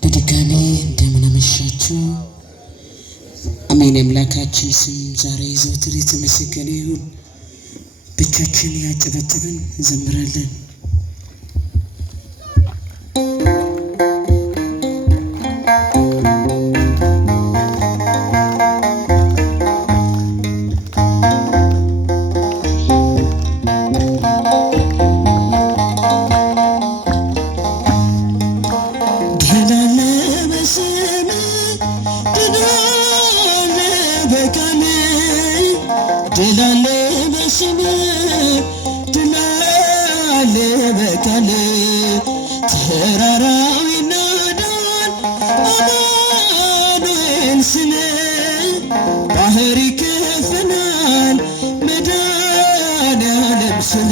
በድጋሚ እንደምን አመሻችሁ። አሜን። አምላካችን ስም ዛሬ ዘወትር የተመሰገነ ይሁን። ብቻችን ያጨበጨብን እንዘምራለን። ድላለ በስም ድላለ በቃል ተራራው ይናዳል አማኑኤል ስም ባህር ይከፈላል መድኃኔዓለም ስም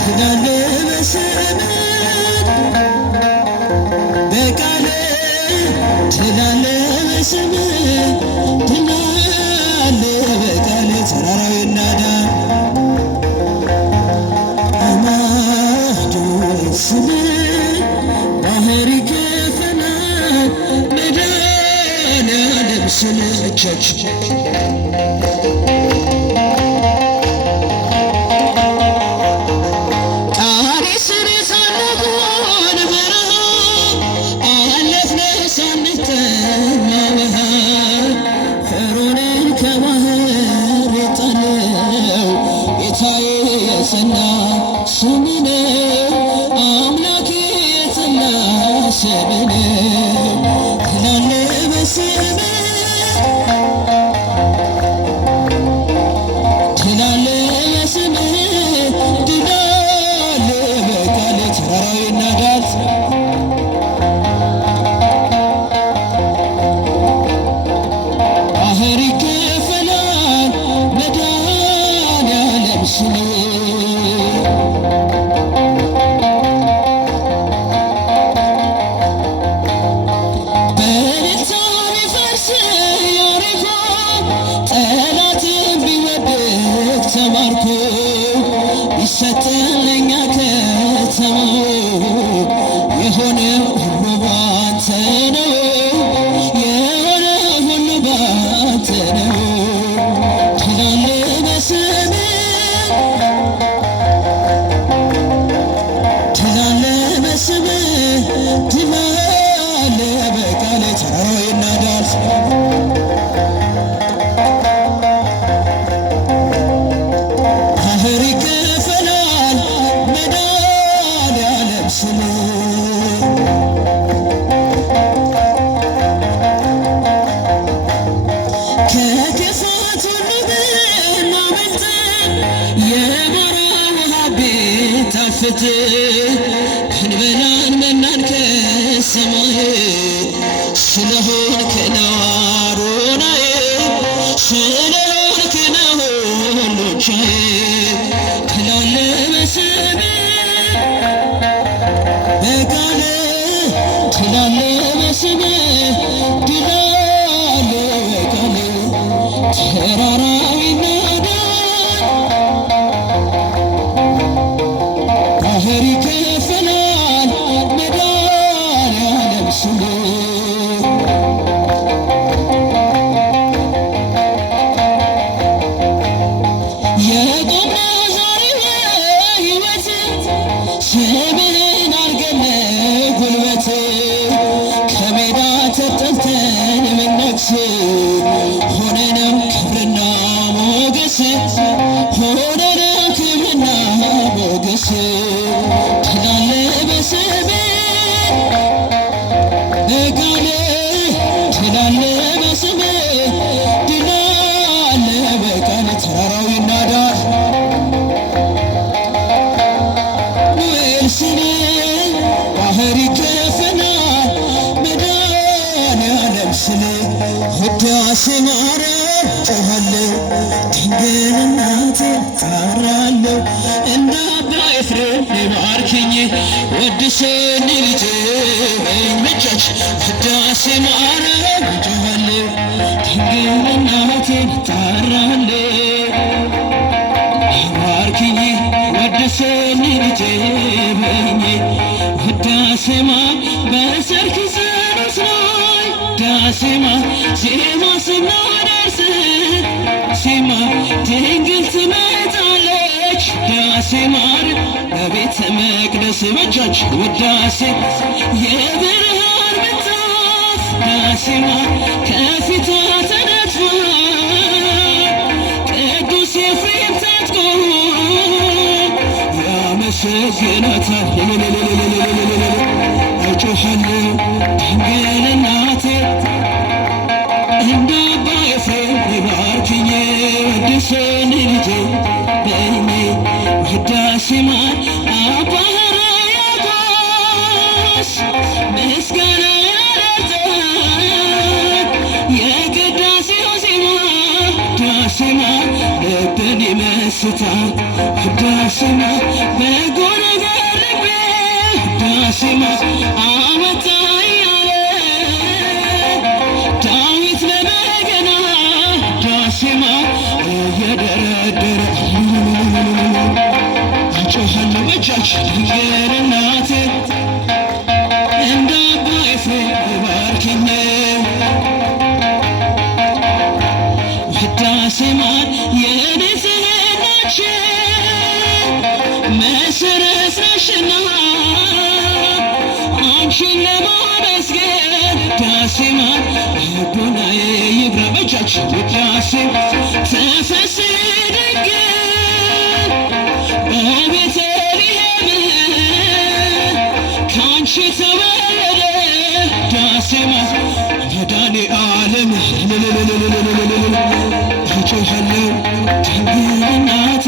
ድላለ በስም በቃል ድላለ በስም ተራራው ይናዳል አማኑኤል ስም ባህር ይከፈላል መድኃኔዓለም ስም ስምነ አምላክ የጸና ስምነ ድላለ በስም ድላለ በስም ድላለ በቃል ተራራው ይናዳል ባህር ይከፈላል መድኃኔዓለም ስም ተማርኮ ይሰጠለኛ ከተማው የሆነ ሁሉ ባንተ ነው የሆነ ሁሉ ባንተ ነው ድላለ በስም ድላለ በስም ድላለ በቃል ተራራው ይናዳል ከክፋት ሁሉ ብናመልጥ የማረ ውሃ ቢጣፍጥ እንበላን መናን ከሰማይ ስለሆንክ ነው አዶናይ ስለሆንክ ነው ሁሉ ቻይ ድላለ በስም በቃል ድላለ በስም ድላለ በቃል ተራራው ይናዳል ባህር ይከፈላል መድኃኔዓለም ስም የቆምነው ዛሬ በሕይወት ስምህን አርገን ጉልበት ከሜዳ ተጠልተን ምነግስ ሆነነው ክብርና ሞገስ ሆነነው ክብርና ሞገስ ድላለ በስም በቃል ድላለ በስም ድላለ በቃል ተራራው ይናዳል አማኑኤል ስም ባህር ይከፈላል መድኃኔዓለም ስም ውዳሴ ማርያም ጮኻለሁ ድንግል እናቴ እጠራለሁ እንደ አባ ኤፍሬም ባርኪኝ ወድሰኝ ልጄ በይኝ ብቻች ውዳሴ ማርያም ጮኻለሁ ድንግል እናቴ እጠራለሁ ባርኪኝ ወድሰኝ ልጄ በይኝ ዳሴማ በሰርክ ጸሎት ላይ ዳሴማ ዜማ ስናደርስ ዳሴማ ድንግል ትመጣለች ዳሴማር በቤተ መቅደስ በጃች ውዳሴ የብርሃን ምንጣፍ ዳሴማ ከፊቷ ተነጥፎ ቅዱስ ኤፍሬም ታጥቆ ያመሰግናታል እጮኻለሁ ድንግል እናቴ እንደ አባ ኤፍሬም ይባርክኝ ወድሰኝ ልጄ በእኔ ውዳሴ ማር አባ ሕርያቆስ ምስጋና ያረዛል የቅዳሴው ዜማ ዳሴማ ልብን ይመስጣል ዳሴማ በጎ ነገር ልቤ ዳሴማ አመጣ እያለ ዳዊት በበገና ዳሴማ እየደረደረ እጮኻለሁ በጃች ድንግል እናቴ እንደ አባ ኤፍሬም ባርኪኝ ውዳሴ ማር የንጽሕናችን መሰረት ነሽና አንቺን ለማመስገን ዳሴ ማር ልቡናዬ ይብራ በጃች ውዳሴ ተፈሥሒ ድንግል በቤተልሔም ካንቺ ተወለደ ዳሴ ማር መድኃኔዓለም እጮኻለሁ ድንግል እናቴ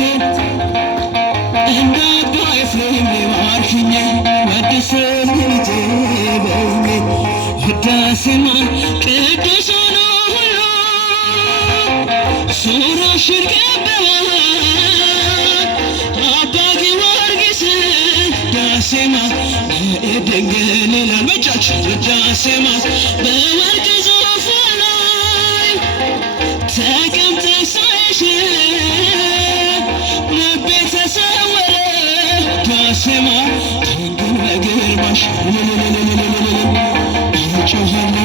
እንደ አባ ኤፍሬም ባርኪኝ ወድሰኝ ልጄ በእኔ ውዳሴ ማር ቅዱሳኑ ሁሉ ዙሪያሽን ከበዋል አባ ጊዮርጊስ ዳሴ ማር ድንግል ይላል በጃች ውዳሴ ማር በወርቅ ዙፋን ላይ ተቀምጠሽ ሳይሽ ልቤ ተሰወረ ዳሴ ማር ድንግል በግርማሽ እጮኻለሁ